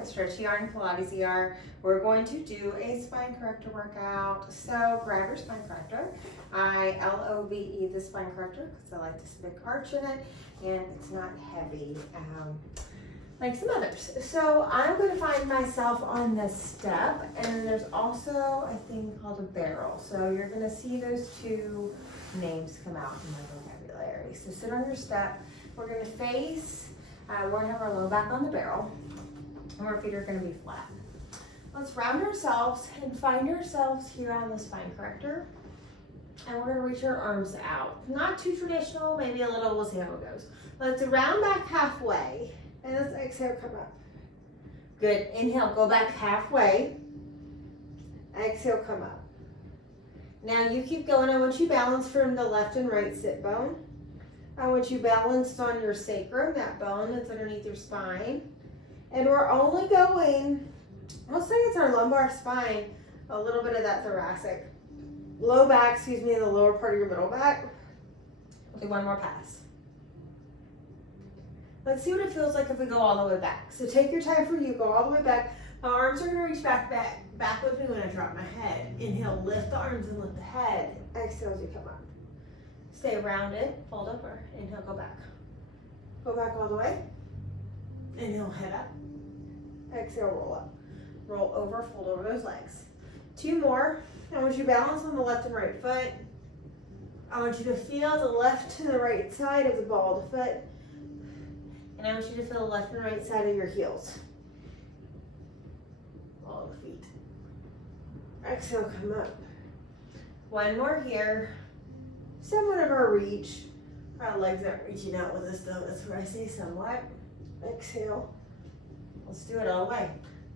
It's Stretchy R and Pilates ER. We're going to do a spine corrector workout. So grab your spine corrector. I LOVE the spine corrector because I like this big arch in it and it's not heavy like some others. So I'm going to find myself on this step, and there's also a thing called a barrel. So you're going to see those two names come out in my vocabulary. So sit on your step. We're going to face, we're going to have our low back on the barrel, and our feet are going to be flat. Let's round ourselves and find ourselves here on the spine corrector. And we're going to reach our arms out. Not too traditional, maybe a little, we'll see how it goes. Let's round back halfway. And let's exhale, come up. Good. Inhale, go back halfway. Exhale, come up. Now you keep going. I want you balanced from the left and right sit bone. I want you balanced on your sacrum, that bone that's underneath your spine. And we're only going, let's say it's our lumbar spine, a little bit of that thoracic. Low back, excuse me, the lower part of your middle back. We'll do one more pass. Let's see what it feels like if we go all the way back. So take your time for you, go all the way back. My arms are gonna reach back with me when I drop my head. Inhale, lift the arms and lift the head. Exhale as you come up. Stay rounded, fold over. Inhale, go back. Go back all the way. Inhale, head up. Exhale, roll up. Roll over, fold over those legs. Two more. I want you to balance on the left and right foot. I want you to feel the left to the right side of the ball of the foot. And I want you to feel the left and right side of your heels. All the feet. Exhale, come up. One more here. Somewhat of our reach. Our legs aren't reaching out with us though. That's where I say somewhat. Exhale. Let's do it all the way.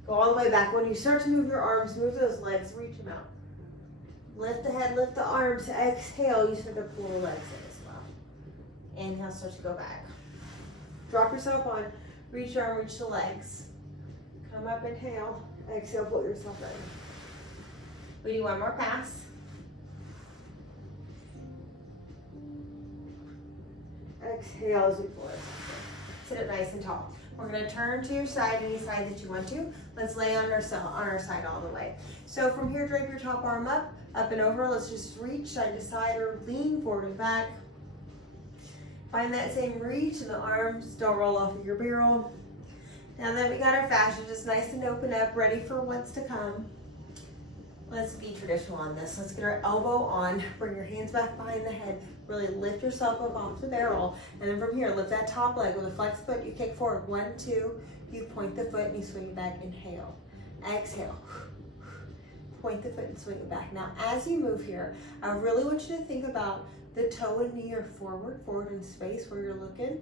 Go all the way back. When you start to move your arms, move those legs, reach them out. Lift the head, lift the arms. Exhale, you start to pull the legs in as well. Inhale, start to go back. Drop yourself on, reach your arm, reach the legs. Come up, inhale. Exhale, pull yourself in. We do one more pass. Exhale as we pull it. Sit up nice and tall. We're going to turn to your side, any side that you want to. Let's lay on our side all the way. So from here, drape your top arm up and over. Let's just reach side to side or lean forward and back. Find that same reach and the arms don't roll off of your barrel. Now that we got our fascia just nice and open up, ready for what's to come. Let's be traditional on this. Let's get our elbow on, bring your hands back behind the head, really lift yourself up off the barrel. And then from here, lift that top leg with a flexed foot. You kick forward, 1, 2, you point the foot and you swing it back, inhale. Exhale. Point the foot and swing it back. Now as you move here, I really want you to think about the toe and knee are forward in space where you're looking.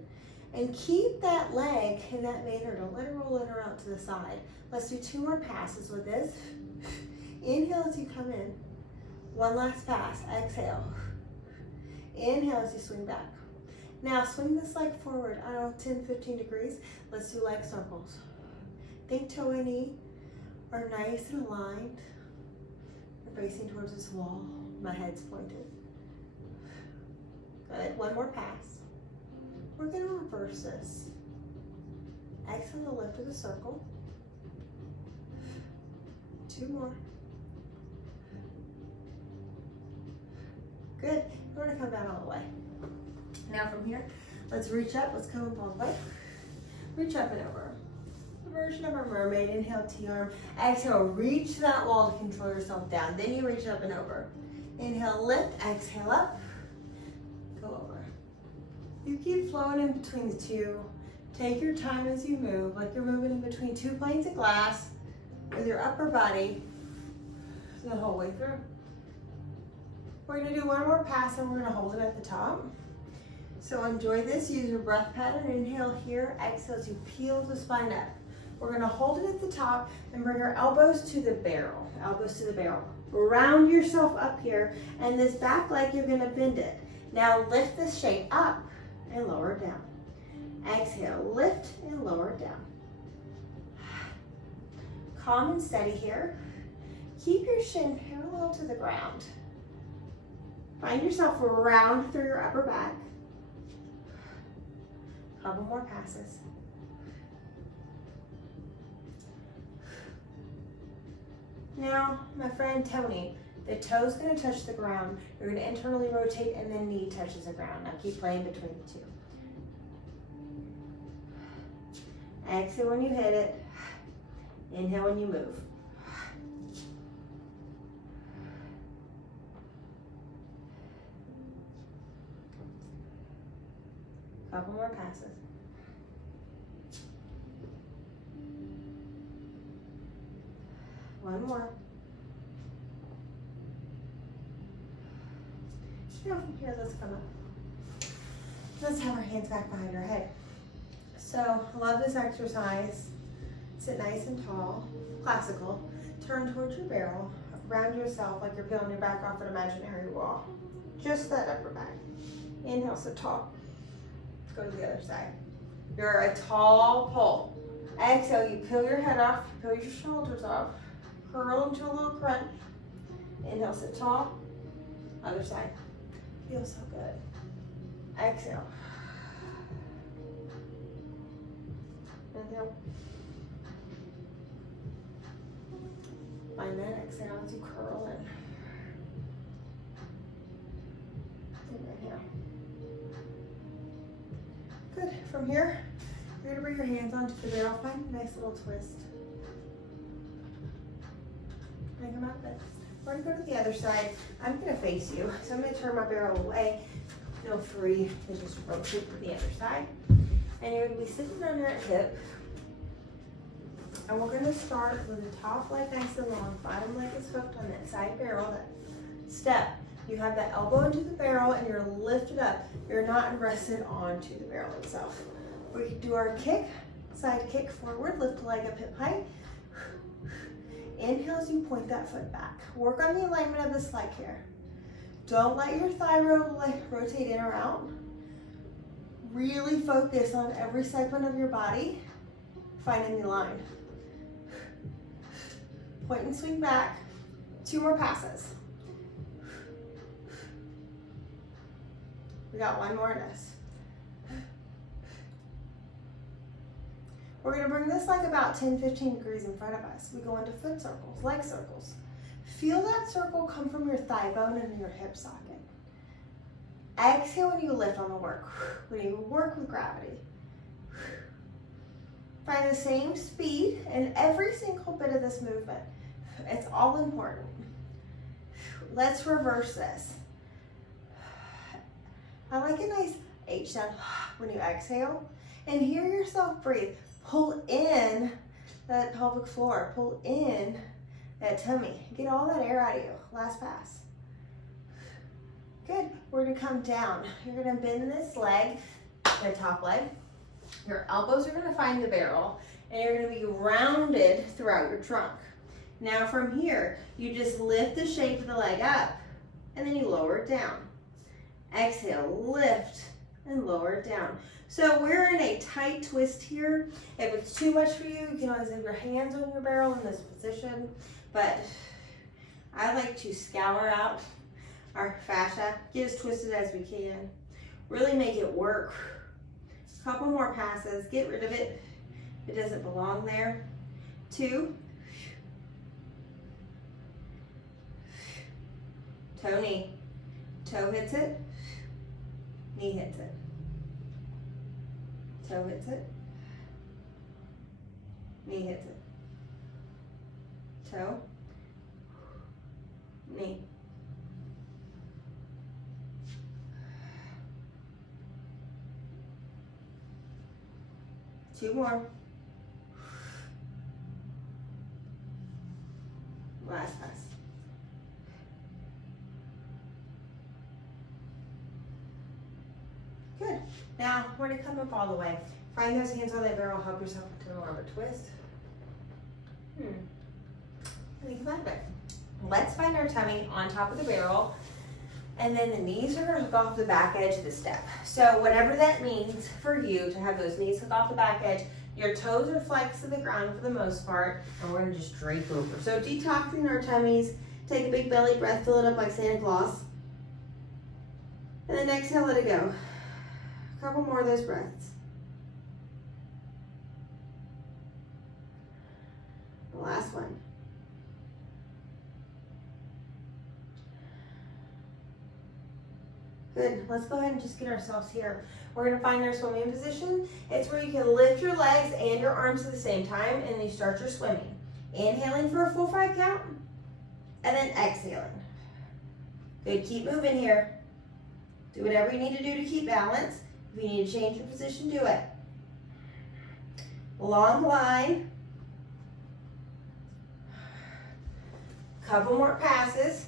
And keep that leg in that manner. Don't let it roll in or out to the side. Let's do 2 more passes with this. Inhale as you come in. One last pass. Exhale. Inhale as you swing back. Now swing this leg forward, 10, 15 degrees. Let's do leg circles. Think toe and knee are nice and aligned. You're facing towards this wall. My head's pointed. Good. One more pass. We're going to reverse this. Exhale the lift of the circle. 2 more. Good. We're going to come down all the way. Now from here, let's reach up. Let's come up all the way. Reach up and over. A version of our mermaid. Inhale, T-arm. Exhale, reach to that wall to control yourself down. Then you reach up and over. Inhale, lift. Exhale, up. Go over. You keep flowing in between the two. Take your time as you move, like you're moving in between 2 planes of glass with your upper body the whole way through. We're going to do one more pass and we're going to hold it at the top. So enjoy this. Use your breath pattern. Inhale here. Exhale as you peel the spine up. We're going to hold it at the top and bring our elbows to the barrel. Elbows to the barrel. Round yourself up here, and this back leg, you're going to bend it. Now lift this shape up and lower it down. Exhale, lift and lower it down. Calm and steady here. Keep your shin parallel to the ground. Find yourself round through your upper back. Couple more passes. Now, my friend Tony, the toe's gonna touch the ground. You're gonna internally rotate and then knee touches the ground. Now keep playing between the two. Exhale when you hit it. Inhale when you move. Couple more passes. One more. Now from here, let's come up. Let's have our hands back behind our head. So, I love this exercise. Sit nice and tall, classical. Turn towards your barrel. Round yourself like you're peeling your back off an imaginary wall. Just that upper back. Inhale, sit tall. Go to the other side. You're a tall pole. Exhale, you peel your head off, you peel your shoulders off. Curl into a little crunch. Inhale, sit tall. Other side. Feels so good. Exhale. Inhale. Find that exhale as you curl in. And inhale. Good. From here, you're going to bring your hands onto the barrel. Find a nice little twist. And come out. Good. We're going to go to the other side. I'm going to face you. So I'm going to turn my barrel away. Feel free to just rotate to the other side. And you're going to be sitting on your hip. And we're going to start with the top leg nice and long. Bottom leg is hooked on that side barrel, that step. You have that elbow into the barrel and you're lifted up. You're not rested onto the barrel itself. We can do our kick, side kick forward, lift the leg up hip height. Inhale as you point that foot back. Work on the alignment of this leg here. Don't let your thigh rotate in or out. Really focus on every segment of your body, finding the line. Point and swing back. 2 more passes. We got 1 more in us. We're going to bring this leg about 10-15 degrees in front of us. We go into foot circles, leg circles. Feel that circle come from your thigh bone and your hip socket. Exhale when you lift on the work. When you work with gravity. Find the same speed in every single bit of this movement. It's all important. Let's reverse this. I like a nice H sound when you exhale. And hear yourself breathe. Pull in that pelvic floor. Pull in that tummy. Get all that air out of you. Last pass. Good. We're going to come down. You're going to bend this leg, the top leg. Your elbows are going to find the barrel. And you're going to be rounded throughout your trunk. Now from here, you just lift the shape of the leg up. And then you lower it down. Exhale, lift, and lower it down. So we're in a tight twist here. If it's too much for you, you can always have your hands on your barrel in this position. But I like to scour out our fascia, get as twisted as we can. Really make it work. A couple more passes, get rid of it. It doesn't belong there. 2. Toe, knee. Toe hits it. Knee hits it. Toe hits it. Knee hits it. Toe. Knee. Two more. Last pass. Good. Now we're going to come up all the way. Find those hands on that barrel. Help yourself into more of a twist. Think about it. Let's find our tummy on top of the barrel. And then the knees are going to hook off the back edge of the step. So whatever that means for you to have those knees hook off the back edge, your toes are flexed to the ground for the most part, and we're going to just drape over. So detoxing our tummies, take a big belly breath, fill it up like Santa Claus. And then exhale, let it go. A couple more of those breaths. The last one. Good. Let's go ahead and just get ourselves here. We're going to find our swimming position. It's where you can lift your legs and your arms at the same time, and then you start your swimming. Inhaling for a full 5 count, and then exhaling. Good. Keep moving here. Do whatever you need to do to keep balance. If you need to change your position, do it. Long line. Couple more passes.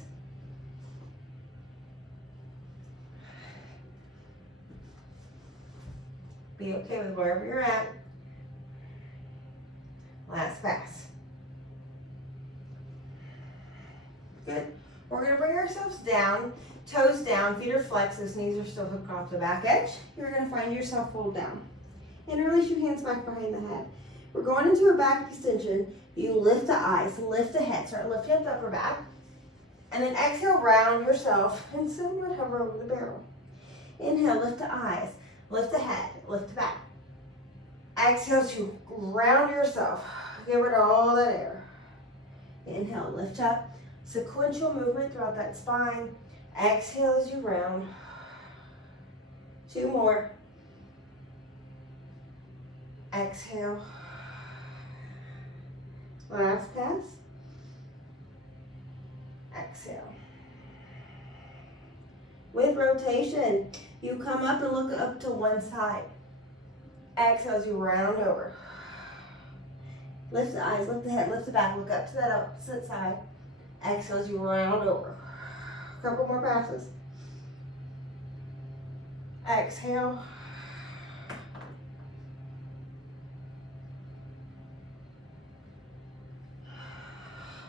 Be okay with wherever you're at. Last pass. Good. We're going to bring ourselves down, toes down, feet are flexed, those knees are still hooked off the back edge. You're going to find yourself fold down. And release your hands back behind the head. We're going into a back extension. You lift the eyes, lift the head, start lifting up the upper back. And then exhale, round yourself and somewhat hover over the barrel. Inhale, lift the eyes, lift the head, lift the back. Exhale to round yourself. Get rid of all that air. Inhale, lift up. Sequential movement throughout that spine. Exhale as you round. 2 more. Exhale. Last pass. Exhale. With rotation, you come up and look up to one side. Exhale as you round over. Lift the eyes, lift the head, lift the back, look up to that opposite side. Exhale as you round over. A couple more passes. Exhale.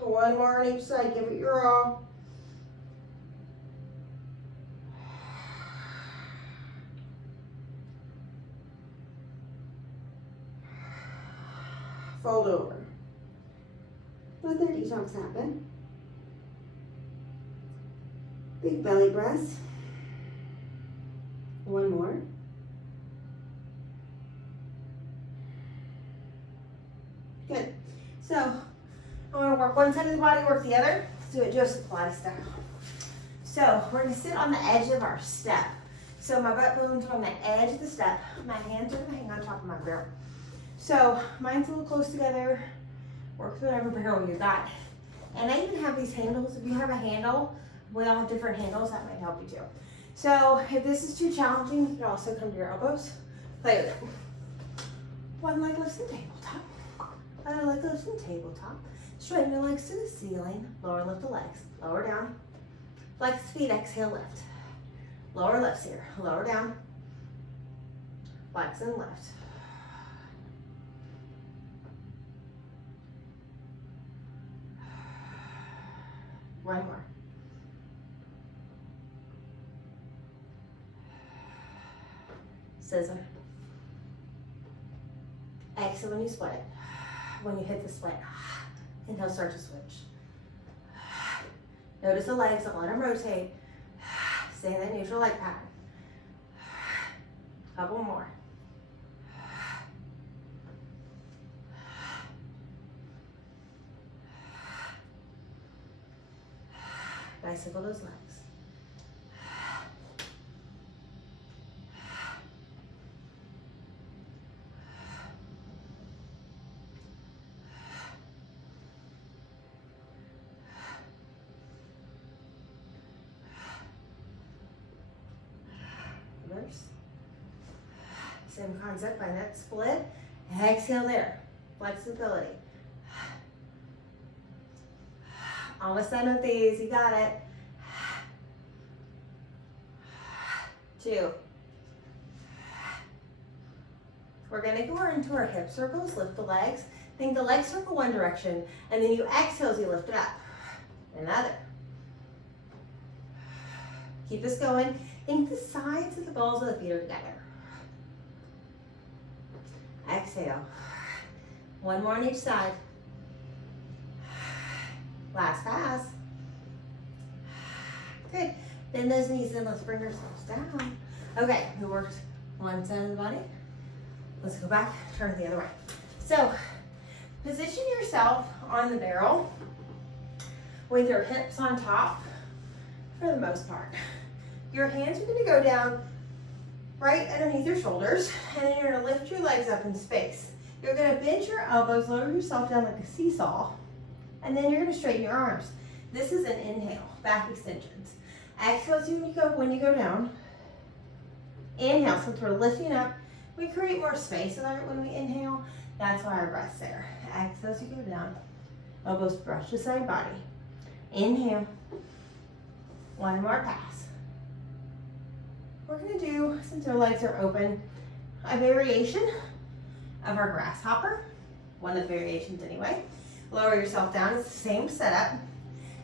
One more on each side, give it your all. Fold over. Let their detox happen. Big belly breaths. One more. Good. So, I want to work one side of the body, work the other. Let's do it Joseph Pilates style. So, we're going to sit on the edge of our step. So, my butt bones are on the edge of the step. My hands are going to hang on top of my barrel. So, mine's a little close together. Work with whatever barrel you got. And I even have these handles. If you have a handle, we all have different handles. That might help you too. So, if this is too challenging, you can also come to your elbows. Play with it. One leg lifts the tabletop. Other leg lifts the tabletop. Straighten your legs to the ceiling. Lower and lift the legs. Lower down. Flex feet. Exhale, lift. Lower lifts here. Lower down. Flex and lift. One more. Scissor. Exhale when you split it. When you hit the split. Inhale, start to switch. Notice the legs, don't let them rotate. Stay in that neutral leg pattern. Couple more. Bicycle those legs. Reverse. Same concept, find that split. Exhale there. Flexibility. Almost done with these, you got it. 2. We're gonna go into our hip circles, lift the legs. Think the legs circle one direction, and then you exhale as you lift it up. Another. Keep this going. Think the sides of the balls of the feet are together. Exhale. One more on each side. Last pass. Good. Bend those knees in. Let's bring ourselves down. Okay, we worked one side of the body. Let's go back, turn it the other way. So, position yourself on the barrel with your hips on top for the most part. Your hands are gonna go down right underneath your shoulders, and then you're gonna lift your legs up in space. You're gonna bend your elbows, lower yourself down like a seesaw, and then you're gonna straighten your arms. This is an inhale, back extensions. Exhale when you go down. Inhale, since we're lifting up, we create more space so that when we inhale, that's why our breath's there. Exhale as you go down. Elbows brush the side body. Inhale. One more pass. We're gonna do, since our legs are open, a variation of our grasshopper. One of the variations anyway. Lower yourself down, it's the same setup.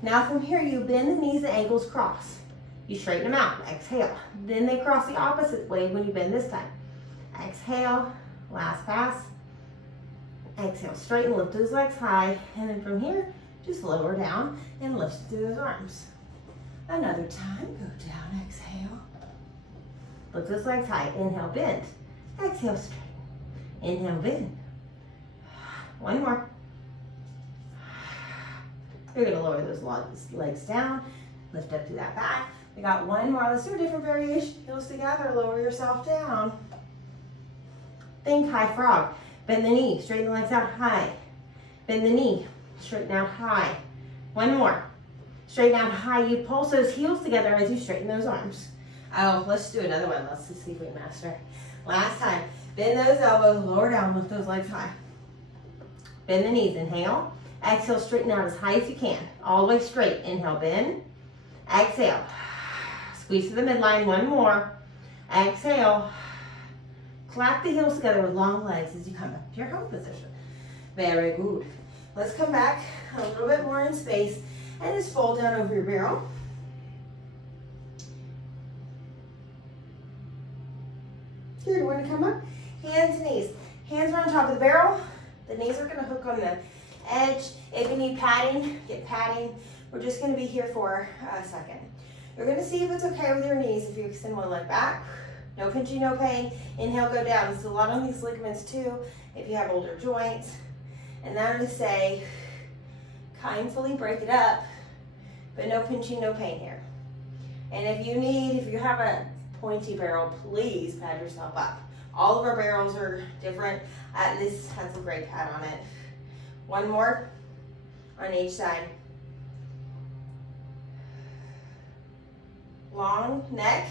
Now from here, you bend the knees, the ankles cross. You straighten them out, exhale. Then they cross the opposite way when you bend this time. Exhale, last pass. Exhale, straighten, lift those legs high. And then from here, just lower down and lift through those arms. Another time, go down, exhale. Lift those legs high, inhale, bend. Exhale, straighten. Inhale, bend. One more. You're gonna lower those legs down, lift up through that back. We got one more. Let's do a different variation. Heels together, lower yourself down. Think high frog. Bend the knee, straighten the legs out high. Bend the knee, straighten out high. One more. Straighten out high. You pulse those heels together as you straighten those arms. Oh, let's do another one. Let's just see if we master. Last time. Bend those elbows, lower down, lift those legs high. Bend the knees, inhale. Exhale, straighten out as high as you can. All the way straight. Inhale, bend. Exhale. Squeeze to the midline, one more. Exhale. Clap the heels together with long legs as you come up to your home position. Very good. Let's come back a little bit more in space and just fold down over your barrel. Good, we're gonna come up, hands and knees. Hands are on top of the barrel. The knees are gonna hook on the edge. If you need padding, get padding. We're just gonna be here for a second. You're gonna see if it's okay with your knees if you extend one leg back. No pinching, no pain. Inhale, go down. This is a lot on these ligaments too, if you have older joints. And then I'm gonna say, kindly break it up, but no pinching, no pain here. And if you have a pointy barrel, please pad yourself up. All of our barrels are different. This has a great pad on it. One more on each side. Long neck,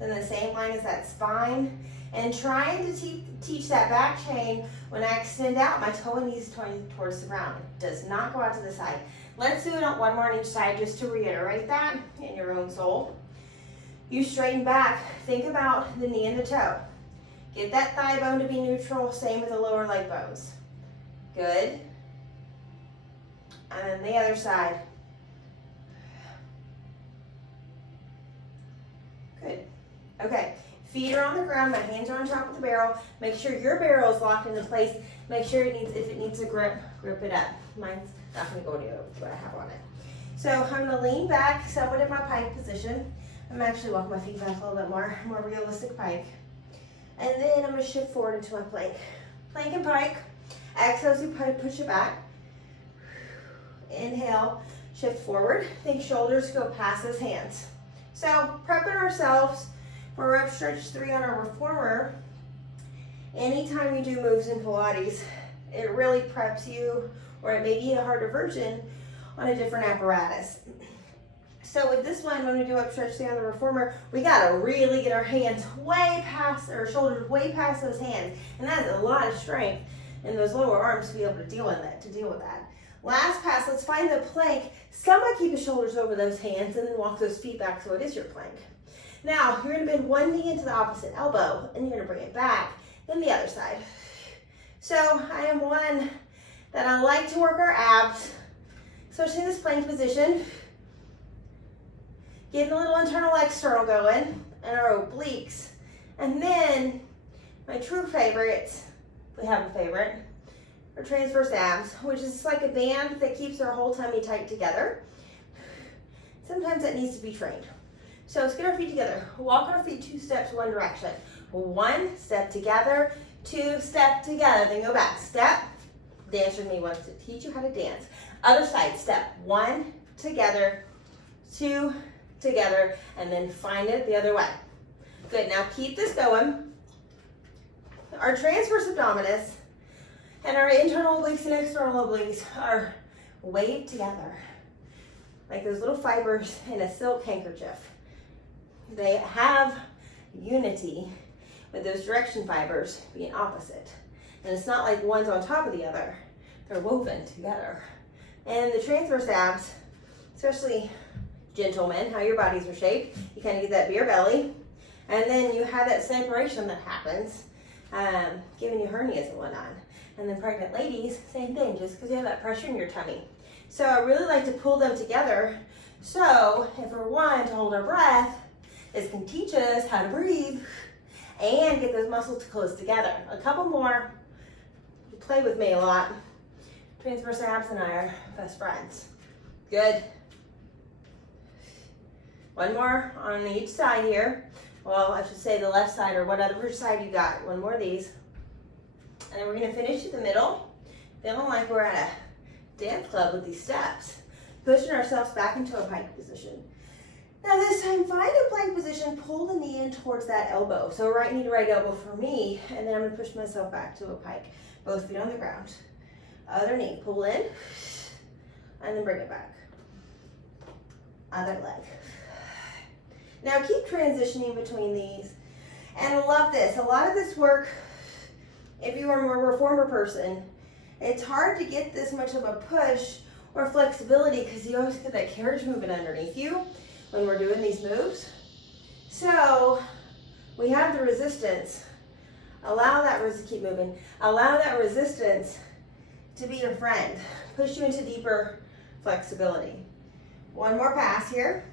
then the same line as that spine. And trying to teach that back chain when I extend out, my toe and knees towards the ground. It does not go out to the side. Let's do it on one more on each side just to reiterate that in your own soul. You straighten back. Think about the knee and the toe. Get that thigh bone to be neutral. Same with the lower leg bones. Good. And then the other side. Good. Okay. Feet are on the ground. My hands are on top of the barrel. Make sure your barrel is locked into place. Make sure if it needs a grip it up. Mine's not going to go anywhere with what I have on it. So I'm going to lean back somewhat in my pike position. I'm actually walking my feet back a little bit more realistic pike. And then I'm going to shift forward into my plank. Plank and pike. Exhale as you push it back. Inhale, shift forward. Think shoulders go past those hands. So prepping ourselves for rep stretch 3 on our reformer. Anytime you do moves in Pilates, it really preps you, or it may be a harder version on a different apparatus. So with this one, when we do up stretch 3 on the reformer, we gotta really get our hands way past, our shoulders way past those hands. And that is a lot of strength in those lower arms to be able to deal with that. Last pass, let's find the plank. Somewhat keep the shoulders over those hands and then walk those feet back so it is your plank. Now, you're gonna bend one knee into the opposite elbow and you're gonna bring it back, then the other side. So I am one that I like to work our abs, especially in this plank position. Getting a little internal external going and our obliques. And then my true favorites, if we have a favorite, are transverse abs, which is like a band that keeps our whole tummy tight together. Sometimes that needs to be trained. So let's get our feet together. Walk our feet 2 steps one direction. 1 step together, 2 step together. Then go back. Step. Dance with me. Wants to teach you how to dance. Other side. Step. 1 together, 2 together, and then find it the other way. Good, now keep this going. Our transverse abdominis and our internal obliques and external obliques are waved together like those little fibers in a silk handkerchief. They have unity with those direction fibers being opposite. And it's not like one's on top of the other. They're woven together. And the transverse abs, especially gentlemen, how your bodies are shaped, you kind of get that beer belly. And then you have that separation that happens, giving you hernias and whatnot. And then pregnant ladies, same thing, just because you have that pressure in your tummy. So I really like to pull them together. So if we're one to hold our breath, this can teach us how to breathe and get those muscles to close together. A couple more. You play with me a lot. Transverse abs and I are best friends. Good. One more on each side here. Well, I should say the left side or whatever side you got. One more of these. And then we're gonna finish at the middle. Feeling like we're at a dance club with these steps. Pushing ourselves back into a plank position. Now this time, find a plank position, pull the knee in towards that elbow. So right knee to right elbow for me, and then I'm gonna push myself back to a pike. Both feet on the ground. Other knee, pull in, and then bring it back. Other leg. Now keep transitioning between these. And I love this. A lot of this work, if you are more of a reformer person, it's hard to get this much of a push or flexibility because you always get that carriage movement underneath you when we're doing these moves. So we have the resistance. Allow that keep moving. Allow that resistance to be your friend. Push you into deeper flexibility. One more pass here.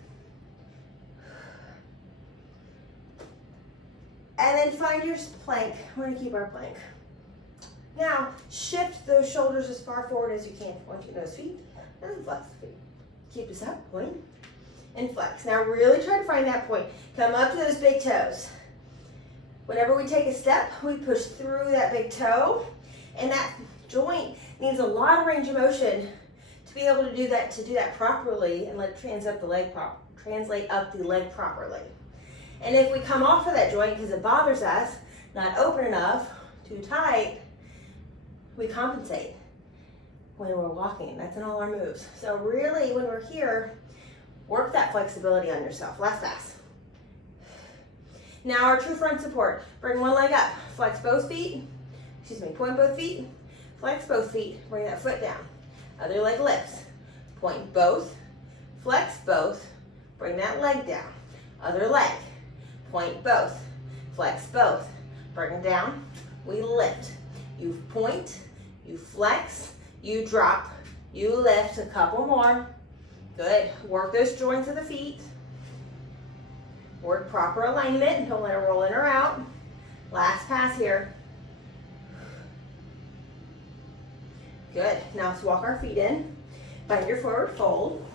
And then find your plank. We're gonna keep our plank. Now, shift those shoulders as far forward as you can. Point your nose feet, and then flex the feet. Keep this up, point, and flex. Now, really try to find that point. Come up to those big toes. Whenever we take a step, we push through that big toe, and that joint needs a lot of range of motion to be able to do that properly and let it translate up the leg properly. And if we come off of that joint because it bothers us, not open enough, too tight, we compensate when we're walking. That's in all our moves. So really, when we're here, work that flexibility on yourself. Last pass. Now our true front support. Bring one leg up. Flex both feet. Point both feet. Flex both feet. Bring that foot down. Other leg lifts. Point both. Flex both. Bring that leg down. Other leg. Point both. Flex both. Bring it down. We lift. You point. You flex. You drop. You lift. A couple more. Good. Work those joints of the feet. Work proper alignment. Don't let it roll in or out. Last pass here. Good. Now let's walk our feet in. Find your forward fold.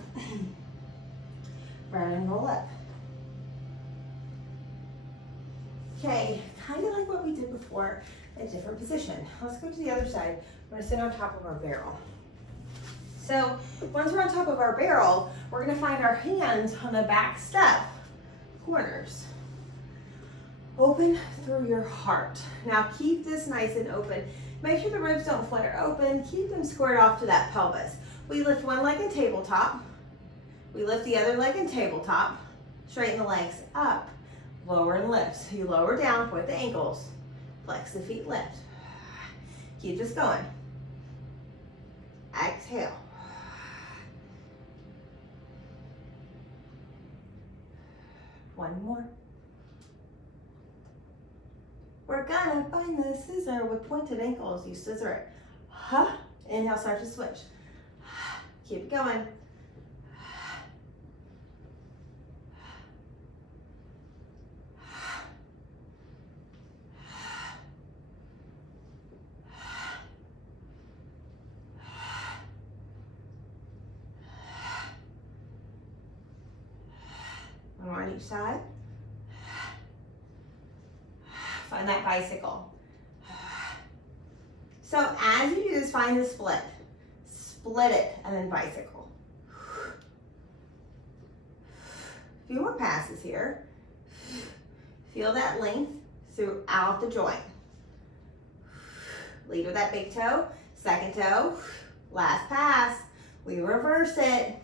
Round and roll up. Okay, kind of like what we did before, a different position. Let's go to the other side. We're gonna sit on top of our barrel. So once we're on top of our barrel, we're gonna find our hands on the back step, corners. Open through your heart. Now keep this nice and open. Make sure the ribs don't flutter open. Keep them squared off to that pelvis. We lift one leg in tabletop. We lift the other leg in tabletop. Straighten the legs up. Lower and lift. So you lower down, point the ankles. Flex the feet, lift. Keep this going. Exhale. One more. We're gonna find the scissor with pointed ankles. You scissor it. Huh? Inhale, start to switch. Keep it going. One more on each side. Find that bicycle. So as you do this, find the split. Split it and then bicycle. few more passes here. Feel that length throughout the joint. Lead with that big toe, second toe, last pass. We reverse it.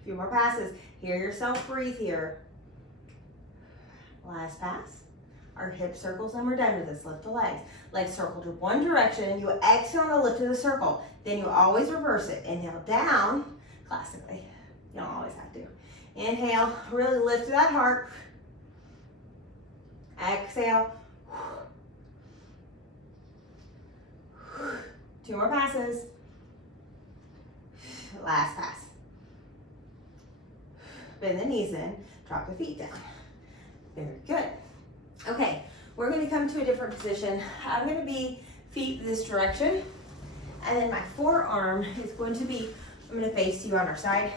A few more passes. Hear yourself breathe here. Last pass. Our hip circles and we're done with this. Lift the legs. Legs circle to one direction. You exhale on the lift of the circle. Then you always reverse it. Inhale down, classically. You don't always have to. Inhale, really lift that heart. Exhale. 2 more passes. Last pass. Bend the knees in, drop the feet down. Very good. Okay, we're gonna come to a different position. I'm gonna be feet this direction, and then my forearm is going to be, I'm gonna face you on our side,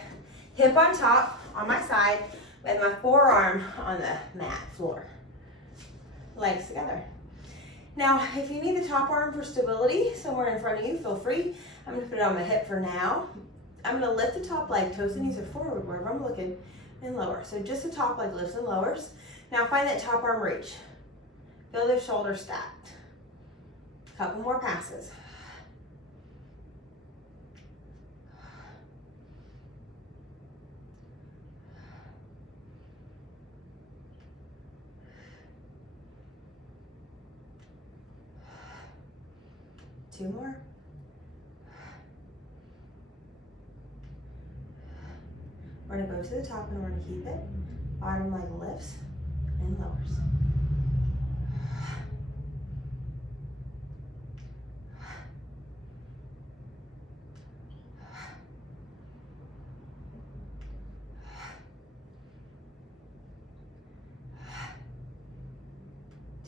hip on top, on my side, with my forearm on the mat floor. Legs together. Now, if you need the top arm for stability, somewhere in front of you, feel free. I'm gonna put it on my hip for now. I'm gonna lift the top leg, toes and knees are forward, wherever I'm looking, and lower. So just the top leg lifts and lowers. Now find that top arm reach. Feel the shoulders stacked. Couple more passes. Two more. We're gonna go to the top and we're gonna keep it. Bottom leg lifts and lowers.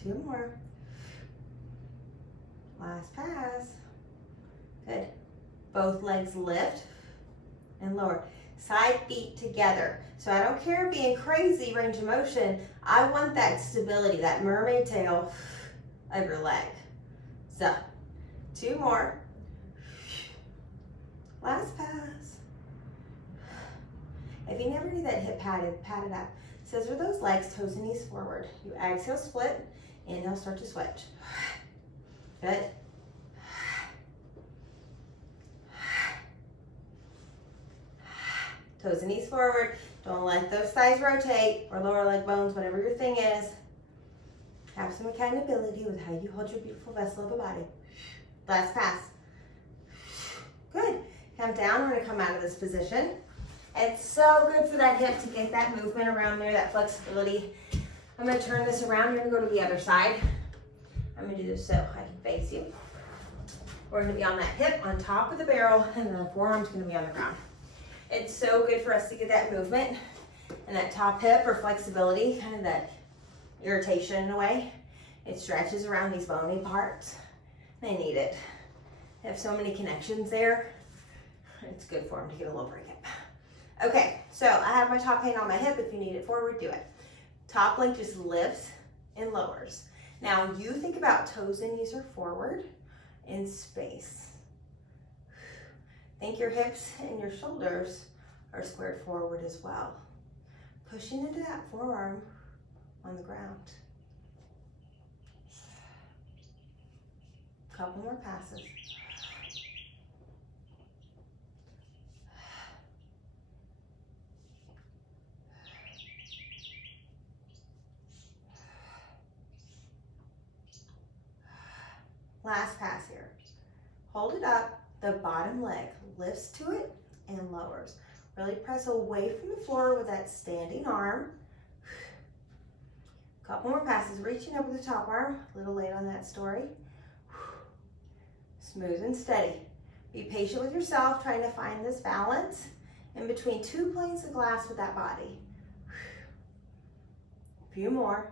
Two more. Last pass. Good. Both legs lift and lower. Side feet together. So I don't care being crazy range of motion. I want that stability, that mermaid tail of your leg. So, 2 more. Last pass. If you never need that hip padded, pat it up. Scissor those legs, toes and knees forward. You exhale, split. Inhale, start to switch. Good. Toes and knees forward. Don't let those thighs rotate or lower leg bones, whatever your thing is. Have some accountability with how you hold your beautiful vessel of a body. Last pass. Good. Come down. We're going to come out of this position. It's so good for that hip to get that movement around there, that flexibility. I'm going to turn this around. You're going to go to the other side. I'm going to do this so I can face you. We're going to be on that hip on top of the barrel, and then the forearm's going to be on the ground. It's so good for us to get that movement and that top hip or flexibility, kind of that irritation in a way. It stretches around these bony parts. They need it. They have so many connections there. It's good for them to get a little break up. Okay, so I have my top hand on my hip. If you need it forward, do it. Top leg just lifts and lowers. Now you think about toes and knees are forward in space. Think your hips and your shoulders are squared forward as well. Pushing into that forearm on the ground. Couple more passes. Last pass here. Hold it up. The bottom leg lifts to it and lowers. Really press away from the floor with that standing arm. Couple more passes. Reaching up with the top arm. A little late on that story. Smooth and steady. Be patient with yourself, trying to find this balance in between 2 planes of glass with that body. A few more.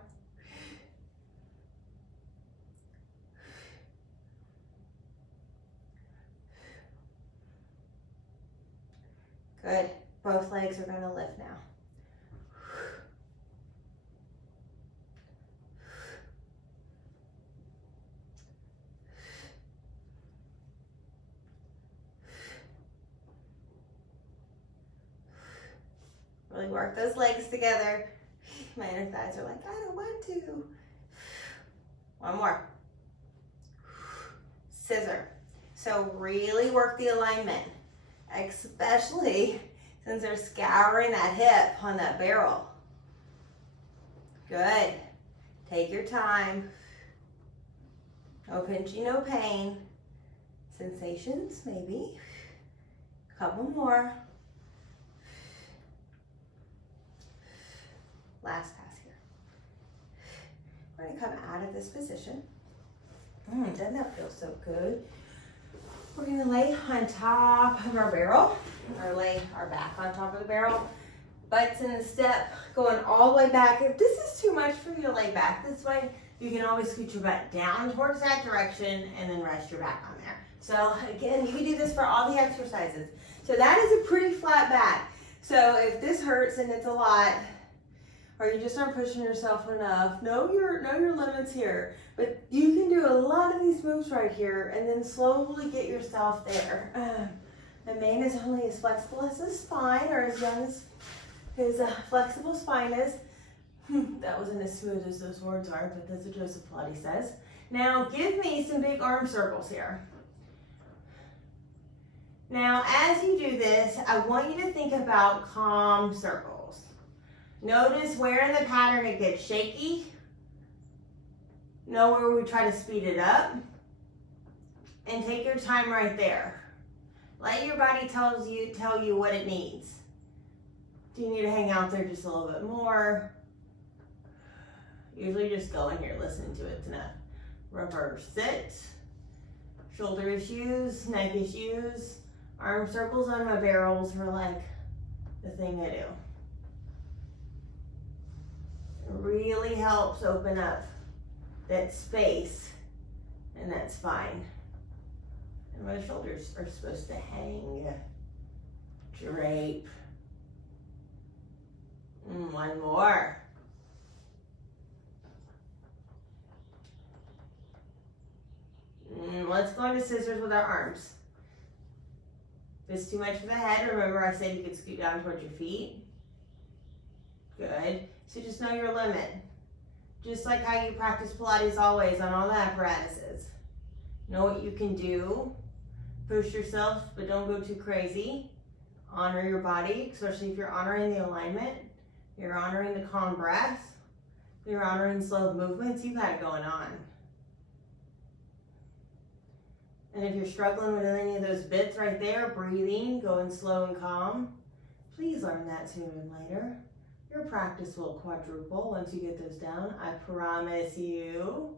Good. Both legs are going to lift now. work those legs together. My inner thighs are like, I don't want to. One more. Scissor. So really work the alignment, especially since they're scouring that hip on that barrel. Good. Take your time. No pinching, no pain. Sensations, maybe. A couple more. Last pass here. We're going to come out of this position. Doesn't that feel so good? We're going to lay on top of our barrel, or lay our back on top of the barrel. Butts in the step, going all the way back. If this is too much for you to lay back this way, you can always scoot your butt down towards that direction and then rest your back on there. So again, you can do this for all the exercises. So that is a pretty flat back. So if this hurts and it's a lot, or you just aren't pushing yourself enough, know your limits here. But you can do a lot of these moves right here and then slowly get yourself there. The man is only as flexible as his spine, or as young as his flexible spine is. That wasn't as smooth as those words are, but that's what Joseph Pilates says. Now give me some big arm circles here. Now as you do this, I want you to think about calm circles. Notice where in the pattern it gets shaky. Know where we try to speed it up. And take your time right there. Let your body tell you what it needs. Do you need to hang out there just a little bit more? Usually just go in here, listening to it's enough. Reverse it. Shoulder issues, neck issues. Arm circles on my barrels are like the thing I do. It really helps open up that space and that spine. And my shoulders are supposed to hang, drape. One more. Let's go into scissors with our arms. If it's too much for the head, remember I said you could scoot down towards your feet. Good. So just know your limit. Just like how you practice Pilates always on all the apparatuses. Know what you can do. Push yourself, but don't go too crazy. Honor your body, especially if you're honoring the alignment. You're honoring the calm breath. You're honoring slow movements. You got it going on. And if you're struggling with any of those bits right there, breathing, going slow and calm, please learn that sooner than later. Your practice will quadruple once you get those down. I promise you.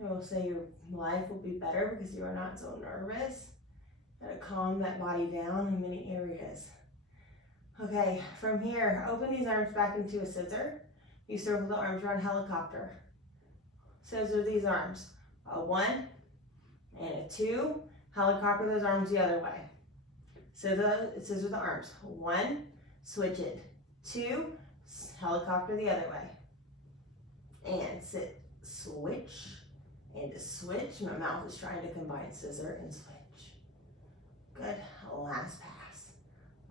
I will say your life will be better because you are not so nervous. Gotta calm that body down in many areas. Okay, from here, open these arms back into a scissor. You circle the arms around helicopter. Scissor these arms. A 1 and a 2. Helicopter those arms the other way. Scissor the arms. 1, switch it. 2, helicopter the other way. And sit, switch, and a switch. My mouth is trying to combine scissor and switch. Good, last pass.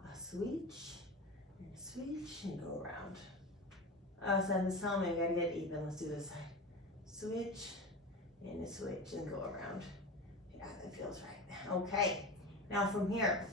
A switch, and go around. So this time I gotta get even. Let's do this side. Switch, and a switch, and go around. Yeah, that feels right. Okay, now from here,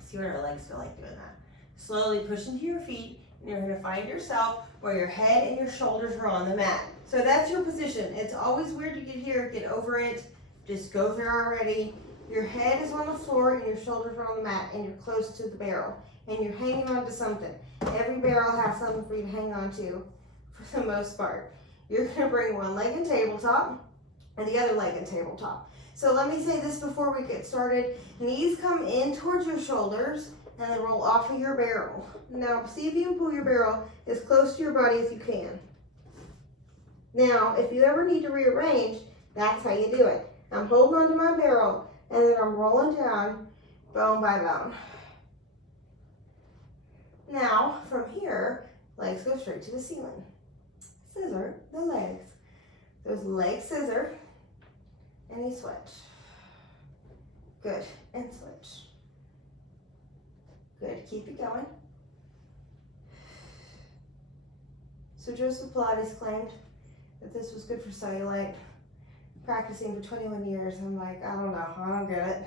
see what our legs feel like doing that. Slowly push into your feet, and you're gonna find yourself where your head and your shoulders are on the mat. So that's your position. It's always weird to get here, get over it. Just go there already. Your head is on the floor and your shoulders are on the mat and you're close to the barrel. And you're hanging on to something. Every barrel has something for you to hang on to for the most part. You're gonna bring one leg in tabletop and the other leg in tabletop. So let me say this before we get started. Knees come in towards your shoulders and then roll off of your barrel. Now see if you can pull your barrel as close to your body as you can. Now, if you ever need to rearrange, that's how you do it. I'm holding onto my barrel and then I'm rolling down bone by bone. Now, from here, legs go straight to the ceiling. Scissor the legs. Those legs scissor, and you switch. Good, and switch. Good, keep it going. So Joseph Pilates claimed that this was good for cellulite. Practicing for 21 years, I'm like, I don't know, I don't get it.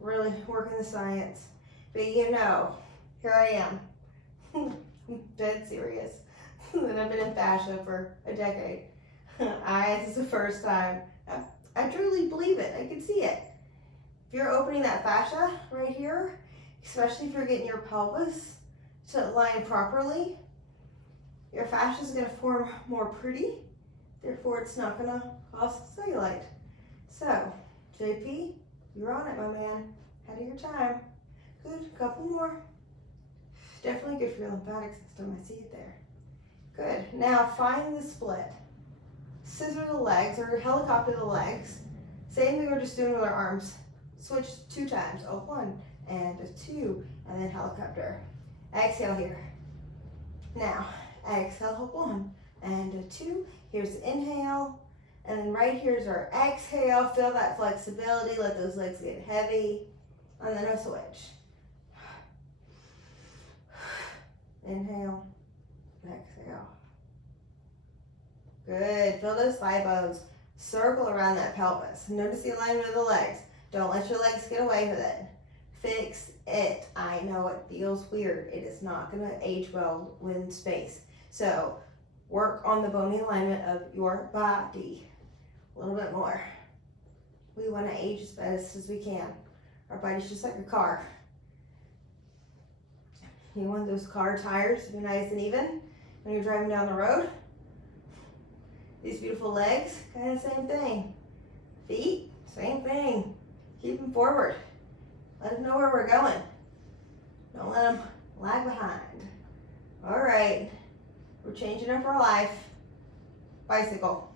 Really working the science. But you know, here I am. I'm dead serious. And I've been in fascia for a decade. This is the first time. I truly believe it. I can see it. If you're opening that fascia right here, especially if you're getting your pelvis to line properly, your fascia is going to form more pretty. Therefore, it's not going to cause cellulite. So, JP, you're on it, my man. Ahead of your time. Good. A couple more. Definitely good for your lymphatic system. I see it there. Good. Now, find the split. Scissor the legs or helicopter the legs. Same thing we were just doing with our arms. Switch 2 times. Oh, 1 and a 2, and then helicopter. Exhale here. Now, exhale, 1 and a 2. Here's the inhale, and then right here's our exhale. Feel that flexibility. Let those legs get heavy, and then a switch. Inhale, exhale. Good. Feel those thigh bones. Circle around that pelvis. Notice the alignment of the legs. Don't let your legs get away with it. Fix it. I know it feels weird. It is not going to age well in space. So work on the bony alignment of your body. A little bit more. We want to age as best as we can. Our body's just like a car. You want those car tires to be nice and even when you're driving down the road. These beautiful legs, kind of same thing. Feet, same thing. Keep them forward. Let them know where we're going. Don't let them lag behind. All right, we're changing up our life. Bicycle.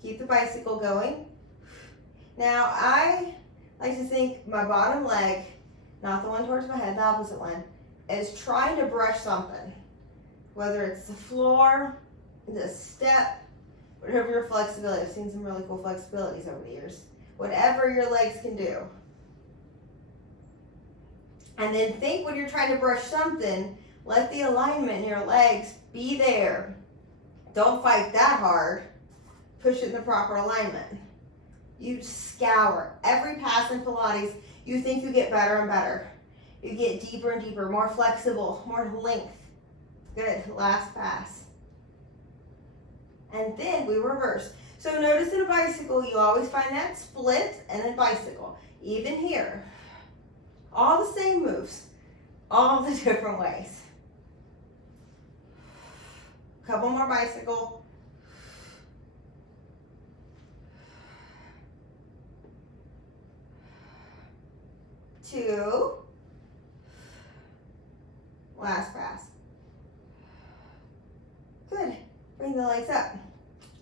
Keep the bicycle going. Now, I like to think my bottom leg, not the one towards my head, the opposite one, is trying to brush something. Whether it's the floor, the step, whatever your flexibility. I've seen some really cool flexibilities over the years. Whatever your legs can do. And then think when you're trying to brush something, let the alignment in your legs be there. Don't fight that hard. Push it in the proper alignment. You scour. Every pass in Pilates, you think you get better and better. You get deeper and deeper, more flexible, more length. Good. Last pass. And then we reverse. So notice in a bicycle, you always find that split and then bicycle. Even here. All the same moves. All the different ways. Couple more bicycle. Two. Last pass. Good. Bring the legs up.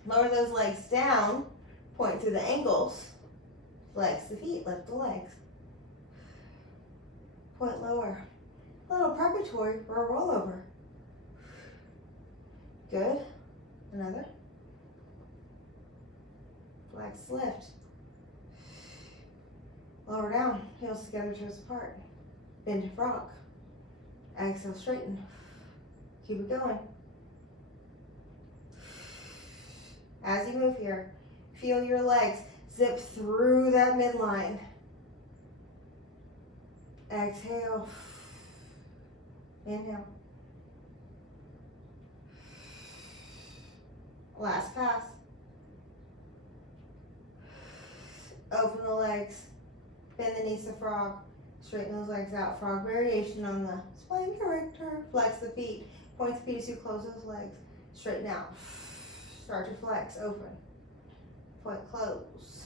Lower those legs down. Point through the ankles. Flex the feet. Lift the legs. Point lower. A little preparatory for a rollover. Good. Another. Flex, lift. Lower down. Heels together, toes apart. Bend to frog. Exhale, straighten. Keep it going. As you move here, feel your legs zip through that midline. Exhale. Inhale. Last pass. Open the legs. Bend the knees to frog. Straighten those legs out. Frog variation on the spine corrector. Flex the feet. Point the feet as you close those legs. Straighten out. Start to flex. Open. Point close.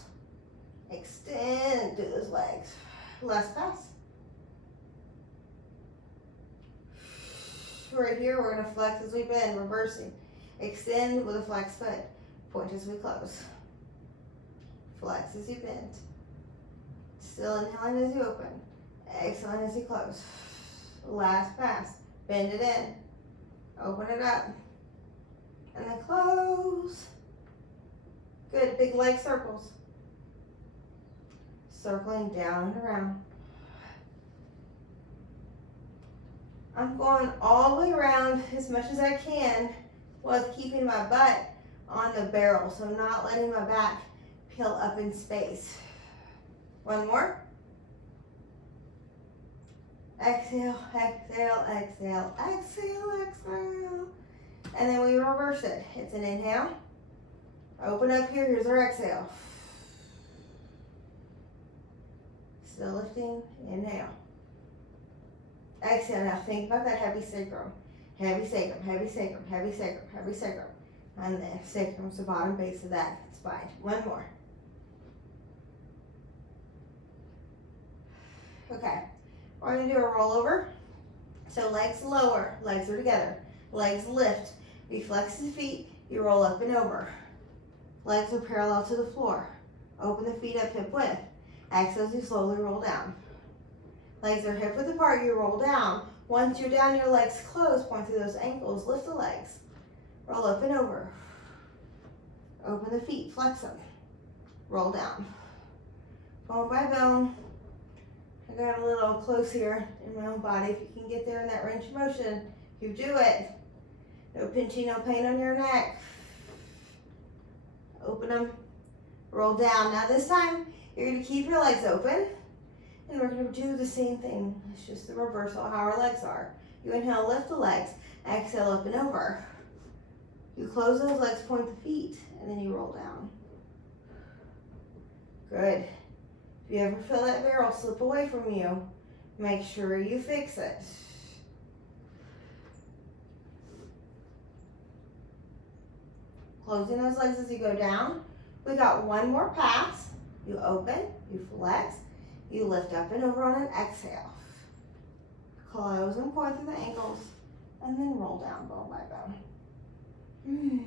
Extend through those legs. Last pass. Right here, we're going to flex as we bend, reversing. Extend with a flex foot. Point as we close. Flex as you bend. Still inhaling as you open. Exhaling as you close. Last pass. Bend it in. Open it up. And then close. Good. Big leg circles. Circling down and around. I'm going all the way around as much as I can while keeping my butt on the barrel. So I'm not letting my back peel up in space. One more. Exhale, exhale, exhale, exhale, exhale. And then we reverse it. It's an inhale. Open up here. Here's our exhale. Still lifting. Inhale. Exhale. Now think about that heavy sacrum. Heavy sacrum, heavy sacrum, heavy sacrum, heavy sacrum. And the sacrum's the bottom base of that spine. One more. Okay. We're going to do a rollover. So legs lower, legs are together. Legs lift. You flex the feet, you roll up and over. Legs are parallel to the floor. Open the feet up hip width. Exhale as you slowly roll down. Legs are hip width apart, you roll down. Once you're down, your legs close, point through those ankles, lift the legs. Roll up and over. Open the feet, flex them. Roll down. Bone by bone. I got a little close here in my own body. If you can get there in that range of motion, you do it. No pinching, no pain on your neck. Open them, roll down. Now this time, you're gonna keep your legs open, and we're gonna do the same thing. It's just the reversal of how our legs are. You inhale, lift the legs. Exhale, up and over. You close those legs, point the feet, and then you roll down. Good. If you ever feel that barrel slip away from you, make sure you fix it. Closing those legs as you go down. We got one more pass. You open, you flex, you lift up and over on an exhale. Close and point through the ankles, and then roll down bone by bone.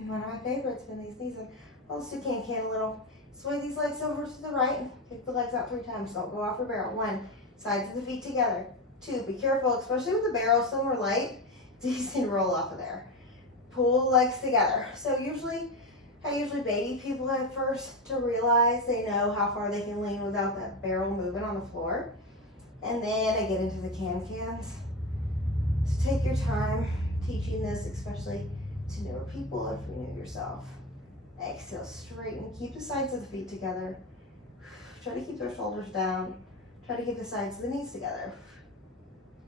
One of my favorites, bend these knees in. Also can a little. Sway these legs over to the right. Kick the legs out 3 times. Don't go off your barrel. 1, sides of the feet together. 2, be careful, especially with the barrel somewhere light. It's easy to roll off of there. Pull the legs together. So I usually baby people at first to realize they know how far they can lean without that barrel moving on the floor. And then I get into the can-cans. So take your time teaching this, especially to newer people if you're new yourself. Exhale, straighten, keep the sides of the feet together. Try to keep their shoulders down. Try to keep the sides of the knees together.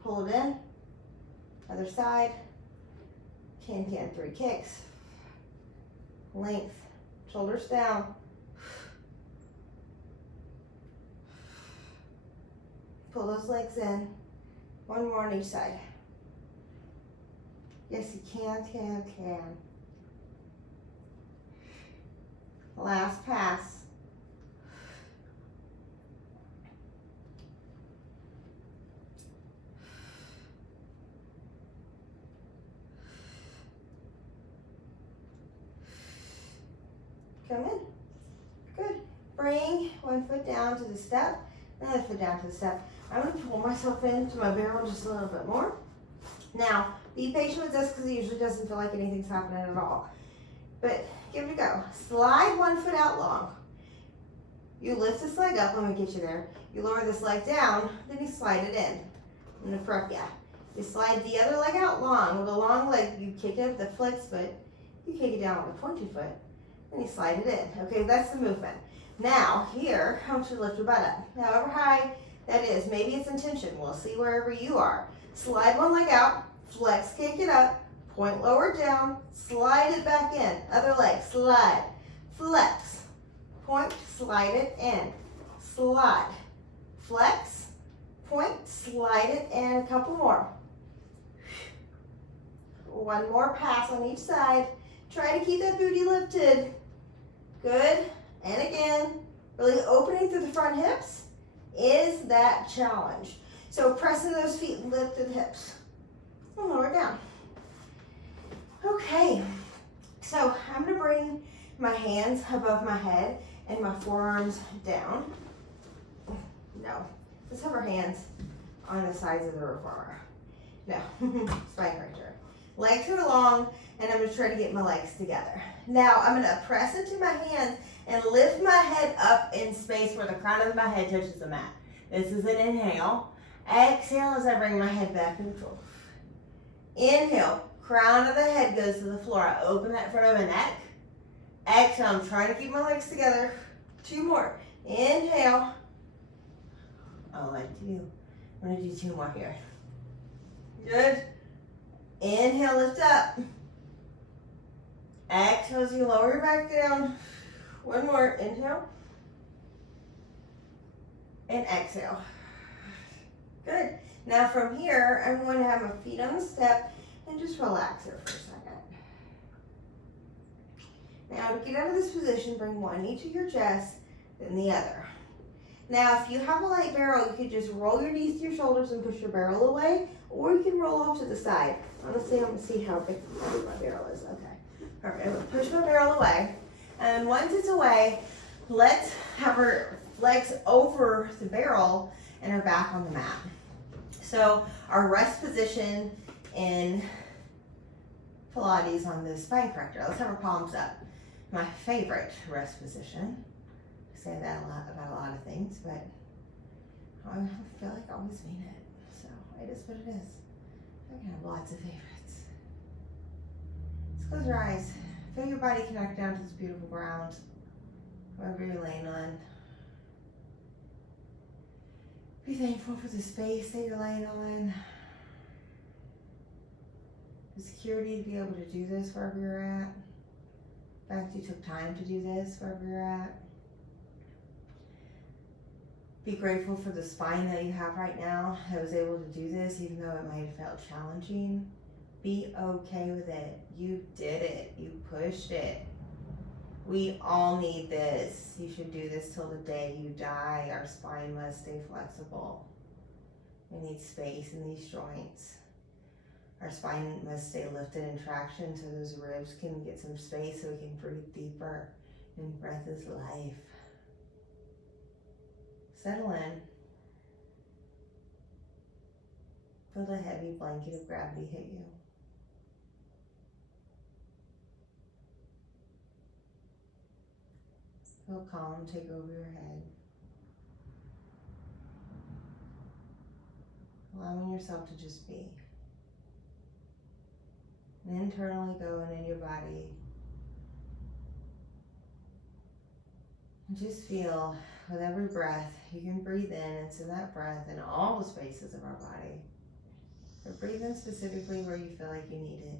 Pull it in. Other side. Can, 3 kicks. Length, shoulders down. Pull those legs in. One more on each side. Yes, you can. Last pass. Come in. Good. Bring one foot down to the step, another foot down to the step. I'm going to pull myself into my barrel just a little bit more. Now, be patient with this because it usually doesn't feel like anything's happening at all. But give it a go. Slide one foot out long. You lift this leg up. Let me get you there. You lower this leg down, then you slide it in. I'm going to prep you. You slide the other leg out long. With a long leg, you kick it up the flex foot. You kick it down with a pointy foot. And you slide it in. Okay, that's the movement. Now, here, I want you to lift your butt up. However high that is, maybe it's in tension. We'll see wherever you are. Slide one leg out, flex, kick it up, point lower down, slide it back in. Other leg, slide, flex, point, slide it in, slide, flex, point, slide it in. A couple more. One more pass on each side. Try to keep that booty lifted. Good. And again, really opening through the front hips is that challenge. So pressing those feet, lift the hips. And lower down. Okay. So I'm going to bring my hands above my head and my forearms down. No. Let's have our hands on the sides of the reformer. No. Spine corrector. Legs are long, and I'm going to try to get my legs together. Now, I'm going to press into my hands and lift my head up in space where the crown of my head touches the mat. This is an inhale. Exhale as I bring my head back neutral. Inhale, crown of the head goes to the floor. I open that front of my neck. Exhale, I'm trying to keep my legs together. 2 more. Inhale. Oh, I do. I'm gonna do 2 more here. Good. Inhale, lift up. Exhale as you lower your back down. 1 more. Inhale. And exhale. Good. Now from here, I'm going to have my feet on the step and just relax here for a second. Now to get out of this position, bring one knee to your chest, then the other. Now if you have a light barrel, you could just roll your knees to your shoulders and push your barrel away, or you can roll off to the side. Honestly, I'm going to see how big my barrel is. Okay. All right, I'm going to push my barrel away. And once it's away, let's have our legs over the barrel and our back on the mat. So our rest position in Pilates on the spine corrector. Let's have our palms up. My favorite rest position. I say that a lot about a lot of things, but I feel like I always mean it. So it is what it is. I can have lots of favorites. Let's close your eyes. Feel your body connect down to this beautiful ground, wherever you're laying on. Be thankful for the space that you're laying on. The security to be able to do this wherever you're at. The fact you took time to do this wherever you're at. Be grateful for the spine that you have right now that was able to do this, even though it might have felt challenging. Be okay with it. You did it. You pushed it. We all need this. You should do this till the day you die. Our spine must stay flexible. It needs space in these joints. Our spine must stay lifted in traction so those ribs can get some space so we can breathe deeper. And breath is life. Settle in. Feel the heavy blanket of gravity hit you. Feel calm take over your head. Allowing yourself to just be. And internally going in your body. And just feel with every breath, you can breathe in and send that breath in all the spaces of our body. But breathe in specifically where you feel like you need it.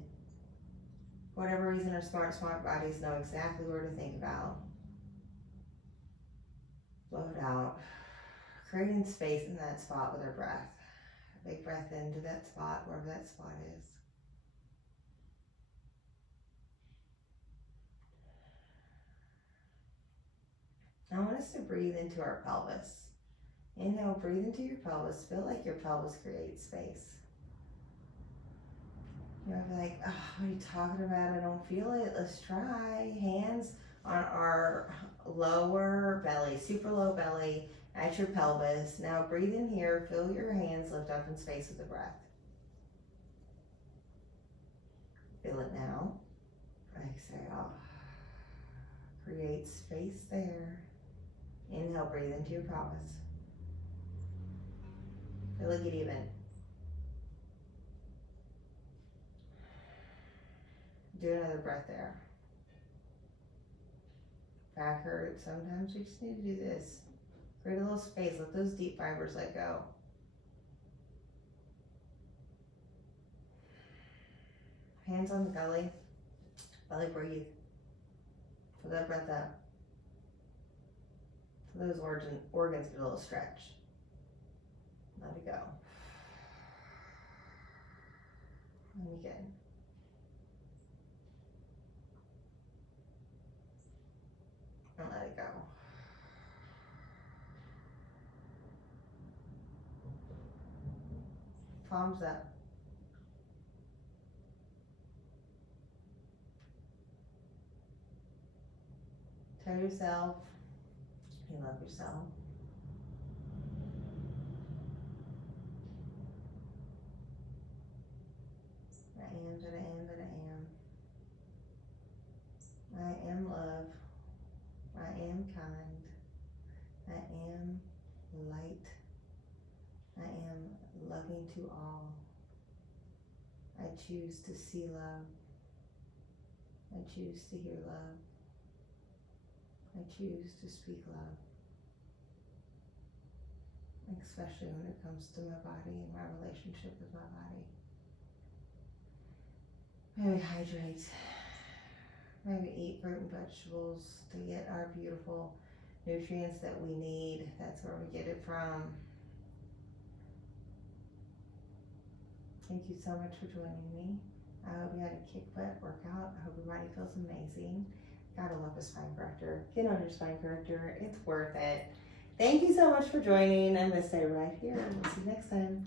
For whatever reason, our smart bodies know exactly where to think about. Blow it out, creating space in that spot with our breath. A big breath into that spot, wherever that spot is. I want us to breathe into our pelvis. Inhale, breathe into your pelvis. Feel like your pelvis creates space. You're like, oh, what are you talking about? I don't feel it. Let's try. Hands on our lower belly, super low belly at your pelvis. Now breathe in here. Feel your hands lift up in space with the breath. Feel it now. Exhale. Create space there. Inhale, breathe into your pelvis. Feel it get even. Do another breath there. Back hurts. Sometimes we just need to do this. Create a little space. Let those deep fibers let go. Hands on the belly. Belly breathe. Feel that breath up. Feel those organs get a little stretch. Let it go. And again. And let it go. Palms up. Tell yourself you love yourself. I am that I am that I am. I am love. I am kind. I am light. I am loving to all. I choose to see love. I choose to hear love. I choose to speak love. Especially when it comes to my body and my relationship with my body. May we hydrate. May we eat fruit and vegetables to get our beautiful nutrients that we need. That's where we get it from. Thank you so much for joining me. I hope you had a kick butt workout. I hope your body feels amazing. Gotta love a spine corrector. Get on your spine corrector. It's worth it. Thank you so much for joining. I'm gonna stay right here. We'll see you next time.